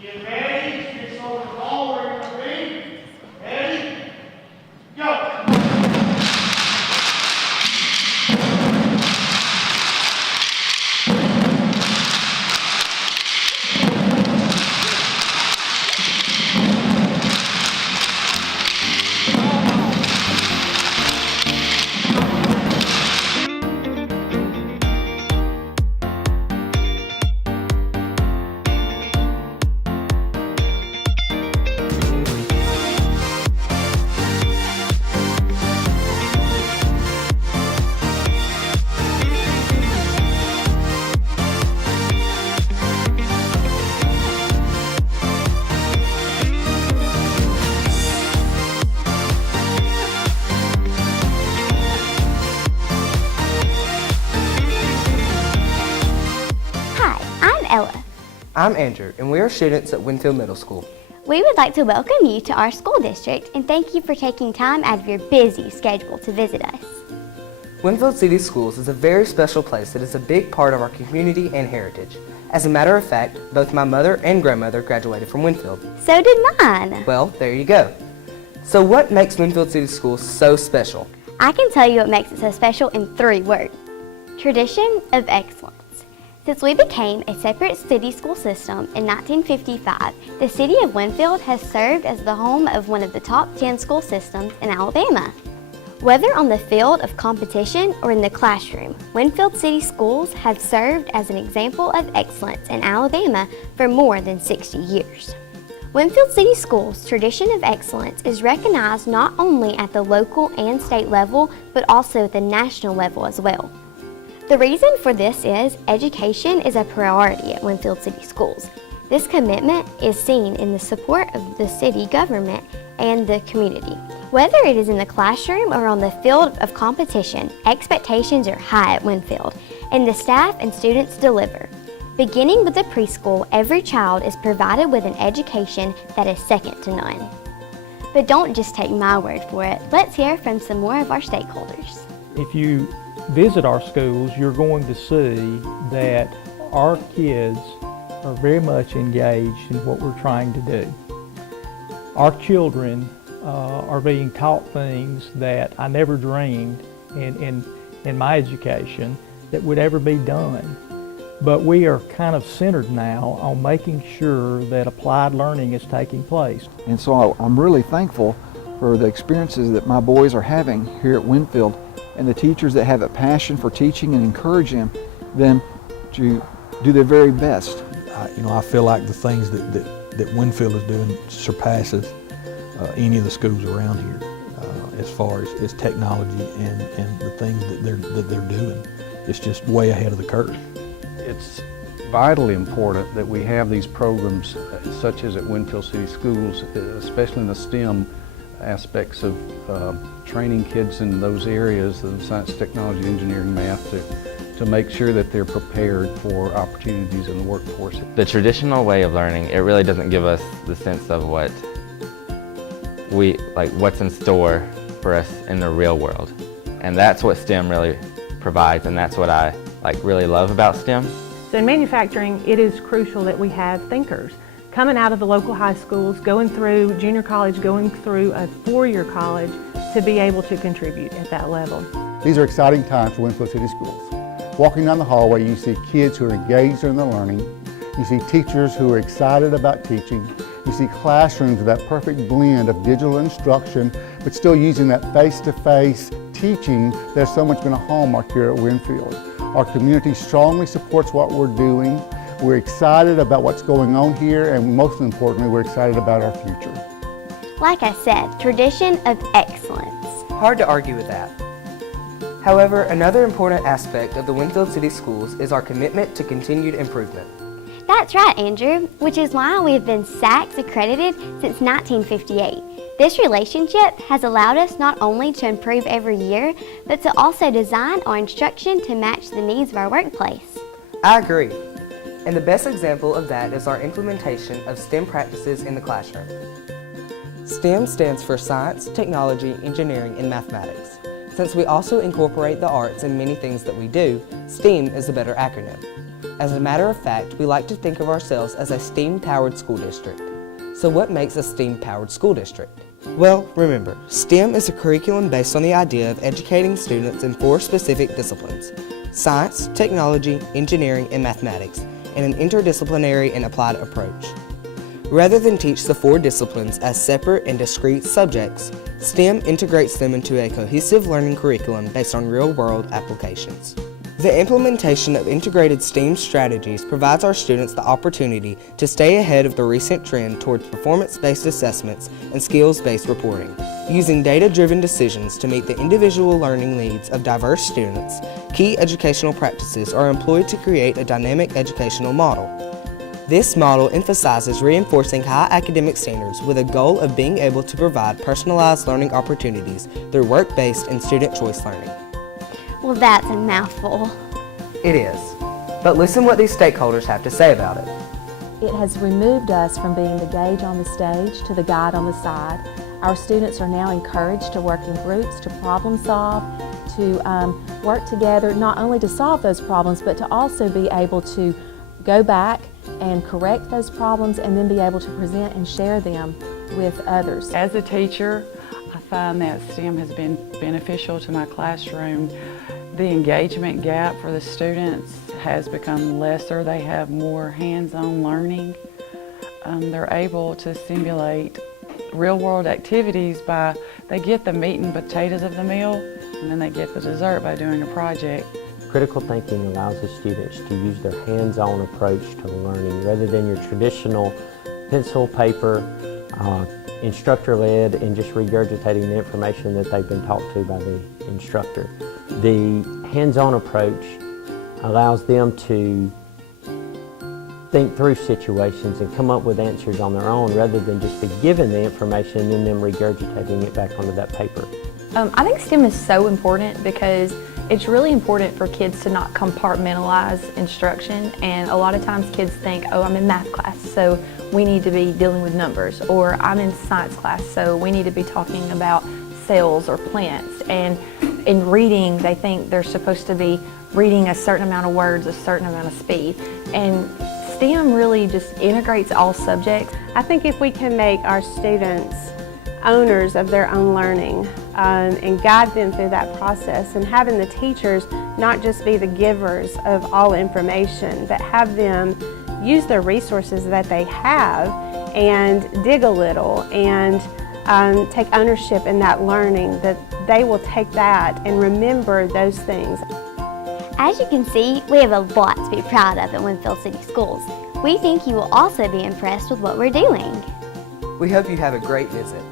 Get ready, switch over the ball where you're going to be. Ready, go. I'm Andrew, and we are students at Winfield Middle School. We would like to welcome you to our school district and thank you for taking time out of your busy schedule to visit us. Winfield City Schools is a very special place that is a big part of our community and heritage. As a matter of fact, both my mother and grandmother graduated from Winfield. So did mine. Well, there you go. So what makes Winfield City Schools so special? I can tell you what makes it so special in 3 words. Tradition of excellence. Since we became a separate city school system in 1955, the city of Winfield has served as the home of one of the top 10 school systems in Alabama. Whether on the field of competition or in the classroom, Winfield City Schools have served as an example of excellence in Alabama for more than 60 years. Winfield City Schools' tradition of excellence is recognized not only at the local and state level, but also at the national level as well. The reason for this is education is a priority at Winfield City Schools. This commitment is seen in the support of the city government and the community. Whether it is in the classroom or on the field of competition, expectations are high at Winfield, and the staff and students deliver. Beginning with the preschool, every child is provided with an education that is second to none. But don't just take my word for it. Let's hear from some more of our stakeholders. If you visit our schools, you're going to see that our kids are very much engaged in what we're trying to do. Our children are being taught things that I never dreamed in my education that would ever be done. But we are kind of centered now on making sure that applied learning is taking place. And so I'm really thankful for the experiences that my boys are having here at Winfield, and the teachers that have a passion for teaching and encourage them to do their very best. I feel like the things that Winfield is doing surpasses any of the schools around here as far as technology and the things that they're doing. It's just way ahead of the curve. It's vitally important that we have these programs such as at Winfield City Schools, especially in the STEM aspects of training kids in those areas, the science, technology, engineering, math, to make sure that they're prepared for opportunities in the workforce. The traditional way of learning, it really doesn't give us the sense of what's in store for us in the real world. And that's what STEM really provides, and that's what I really love about STEM. So in manufacturing, it is crucial that we have thinkers coming out of the local high schools, going through junior college, going through a 4-year college to be able to contribute at that level. These are exciting times for Winfield City Schools. Walking down the hallway, you see kids who are engaged in the learning. You see teachers who are excited about teaching. You see classrooms with that perfect blend of digital instruction, but still using that face-to-face teaching that's so much been a hallmark here at Winfield. Our community strongly supports what we're doing. We're excited about what's going on here, and most importantly, we're excited about our future. Like I said, tradition of excellence. Hard to argue with that. However, another important aspect of the Winfield City Schools is our commitment to continued improvement. That's right, Andrew, which is why we have been SACS accredited since 1958. This relationship has allowed us not only to improve every year, but to also design our instruction to match the needs of our workplace. I agree. And the best example of that is our implementation of STEM practices in the classroom. STEM stands for Science, Technology, Engineering, and Mathematics. Since we also incorporate the arts in many things that we do, STEAM is a better acronym. As a matter of fact, we like to think of ourselves as a STEAM-powered school district. So what makes a STEAM-powered school district? Well, remember, STEM is a curriculum based on the idea of educating students in 4 specific disciplines: science, technology, engineering, and mathematics, in an interdisciplinary and applied approach. Rather than teach the 4 disciplines as separate and discrete subjects, STEM integrates them into a cohesive learning curriculum based on real-world applications. The implementation of integrated STEAM strategies provides our students the opportunity to stay ahead of the recent trend towards performance-based assessments and skills-based reporting. Using data-driven decisions to meet the individual learning needs of diverse students, key educational practices are employed to create a dynamic educational model. This model emphasizes reinforcing high academic standards with a goal of being able to provide personalized learning opportunities through work-based and student choice learning. Well, that's a mouthful. It is. But listen what these stakeholders have to say about it. It has removed us from being the gauge on the stage to the guide on the side. Our students are now encouraged to work in groups, to problem solve, to work together, not only to solve those problems, but to also be able to go back and correct those problems and then be able to present and share them with others. As a teacher, I find that STEM has been beneficial to my classroom. The engagement gap for the students has become lesser. They have more hands-on learning. They're able to simulate real-world activities they get the meat and potatoes of the meal, and then they get the dessert by doing a project. Critical thinking allows the students to use their hands-on approach to learning rather than your traditional pencil, paper, instructor-led, and just regurgitating the information that they've been taught to by the instructor. The hands-on approach allows them to think through situations and come up with answers on their own rather than just be given the information and then them regurgitating it back onto that paper. I think STEM is so important because it's really important for kids to not compartmentalize instruction, and a lot of times kids think, oh, I'm in math class, so we need to be dealing with numbers, or I'm in science class, so we need to be talking about cells or plants. And in reading, they think they're supposed to be reading a certain amount of words, a certain amount of speed. And STEM really just integrates all subjects. I think if we can make our students owners of their own learning and guide them through that process, and having the teachers not just be the givers of all information, but have them use their resources that they have and dig a little and take ownership in that learning, that they will take that and remember those things. As you can see, we have a lot to be proud of at Winfield City Schools. We think you will also be impressed with what we're doing. We hope you have a great visit.